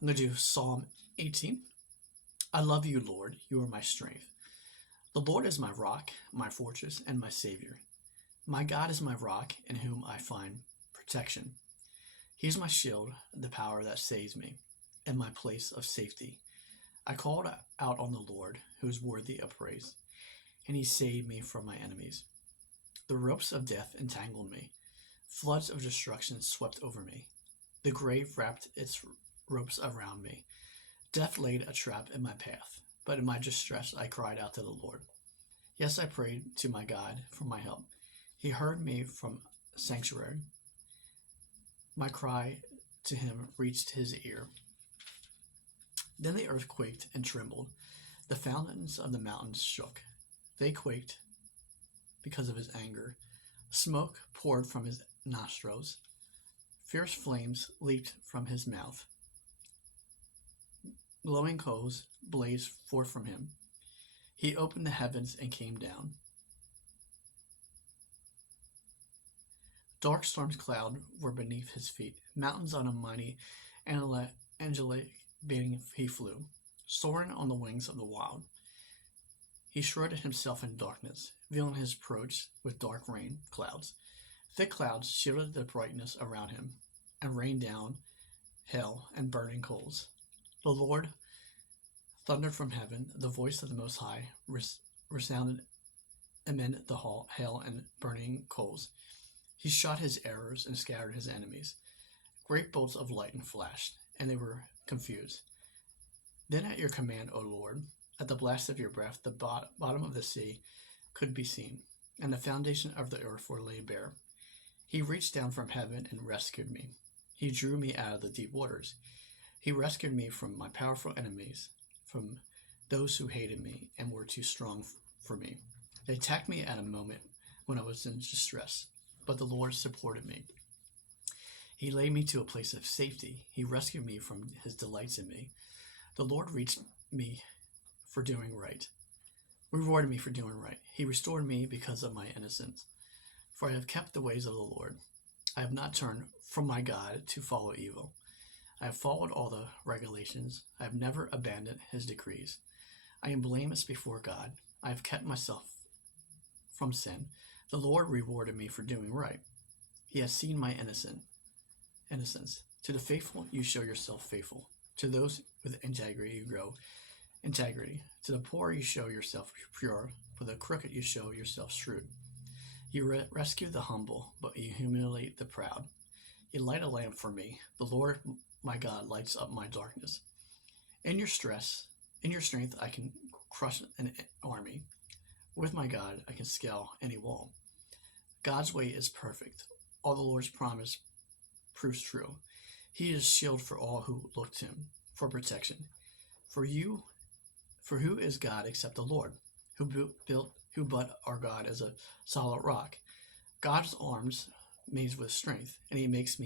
I'm going to do Psalm 18. I love you, Lord. You are my strength. The Lord is my rock, my fortress, and my Savior. My God is my rock, in whom I find protection. He is my shield, the power that saves me, and my place of safety. I called out on the Lord, who is worthy of praise, and he saved me from my enemies. The ropes of death entangled me. Floods of destruction swept over me. The grave wrapped its ropes around me. Death laid a trap in my path, but in my distress I cried out to the Lord. Yes, I prayed to my God for my help. He heard me from sanctuary. My cry to him reached his ear. Then the earth quaked and trembled. The fountains of the mountains shook. They quaked because of his anger. Smoke poured from his nostrils. Fierce flames leaped from his mouth. Glowing coals blazed forth from him. He opened the heavens and came down. Dark storm clouds were beneath his feet. Mountains on a mighty angelic being he flew, soaring on the wings of the wild. He shrouded himself in darkness, veiling his approach with dark rain clouds. Thick clouds shielded the brightness around him, and rained down hail and burning coals. The Lord thundered from heaven. The voice of the Most High resounded amid the hail and burning coals. He shot his arrows and scattered his enemies. Great bolts of lightning flashed, and they were confused. Then at your command, O Lord, at the blast of your breath, the bottom of the sea could be seen, and the foundation of the earth were laid bare. He reached down from heaven and rescued me. He drew me out of the deep waters. He rescued me from my powerful enemies, from those who hated me and were too strong for me. They attacked me at a moment when I was in distress, but the Lord supported me. He led me to a place of safety. He rescued me from his delights in me. The Lord reached me for doing right, rewarded me for doing right. He restored me because of my innocence. For I have kept the ways of the Lord. I have not turned from my God to follow evil. I have followed all the regulations. I have never abandoned his decrees. I am blameless before God. I have kept myself from sin. The Lord rewarded me for doing right. He has seen my innocence. To the faithful, you show yourself faithful. To those with integrity, you grow integrity. To the poor, you show yourself pure. For the crooked, you show yourself shrewd. You rescue the humble, but you humiliate the proud. You light a lamp for me. The Lord, my God, lights up my darkness. In your strength, I can crush an army. With my God, I can scale any wall. God's way is perfect. All the Lord's promise proves true. He is a shield for all who look to him for protection. For who is God except the Lord, who but our God as a solid rock? God's arms made with strength, and he makes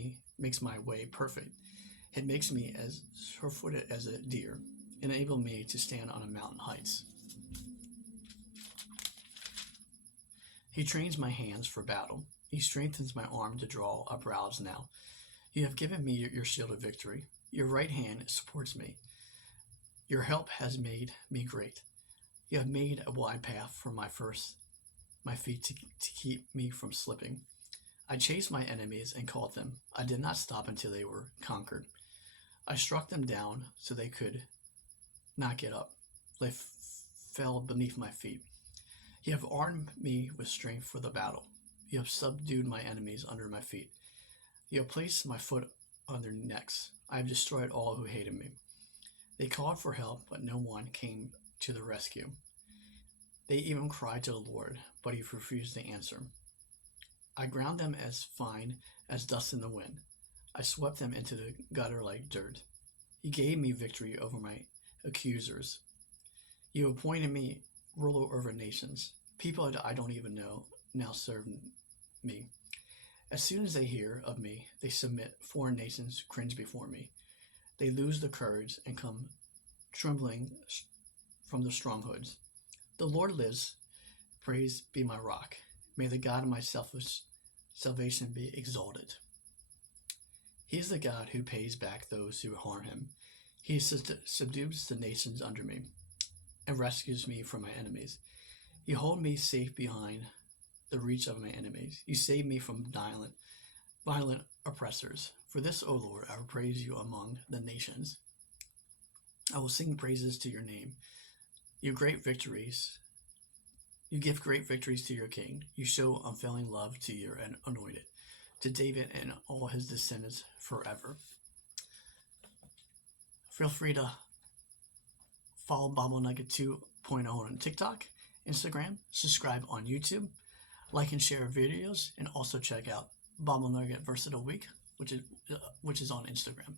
my way perfect. It makes me as sure-footed as a deer, enable me to stand on a mountain heights. He trains my hands for battle. He strengthens my arm to draw up arrows now. You have given me your shield of victory. Your right hand supports me. Your help has made me great. You have made a wide path for my feet to keep me from slipping. I chased my enemies and caught them. I did not stop until they were conquered. I struck them down so they could not get up. They fell beneath my feet. You have armed me with strength for the battle. You have subdued my enemies under my feet. You have placed my foot on their necks. I have destroyed all who hated me. They called for help, but no one came to the rescue. They even cried to the Lord, but he refused to answer. I ground them as fine as dust in the wind. I swept them into the gutter like dirt. You gave me victory over my accusers. You appointed me ruler over nations. People I don't even know now serve me. As soon as they hear of me, they submit. Foreign nations cringe before me. They lose their courage and come trembling from the strongholds. The Lord lives. Praise be my rock. May the God of my salvation be exalted. He is the God who pays back those who harm him. He subdues the nations under me and rescues me from my enemies. You hold me safe behind the reach of my enemies. You save me from violent oppressors. For this, O Lord, I will praise you among the nations. I will sing praises to your name. You give great victories to your king. You show unfailing love to your anointed, to David and all his descendants forever. Feel free to follow Bible Nugget 2.0 on TikTok, Instagram, subscribe on YouTube, like and share videos, and also check out Bible Nugget Verse of the Week, which is on Instagram.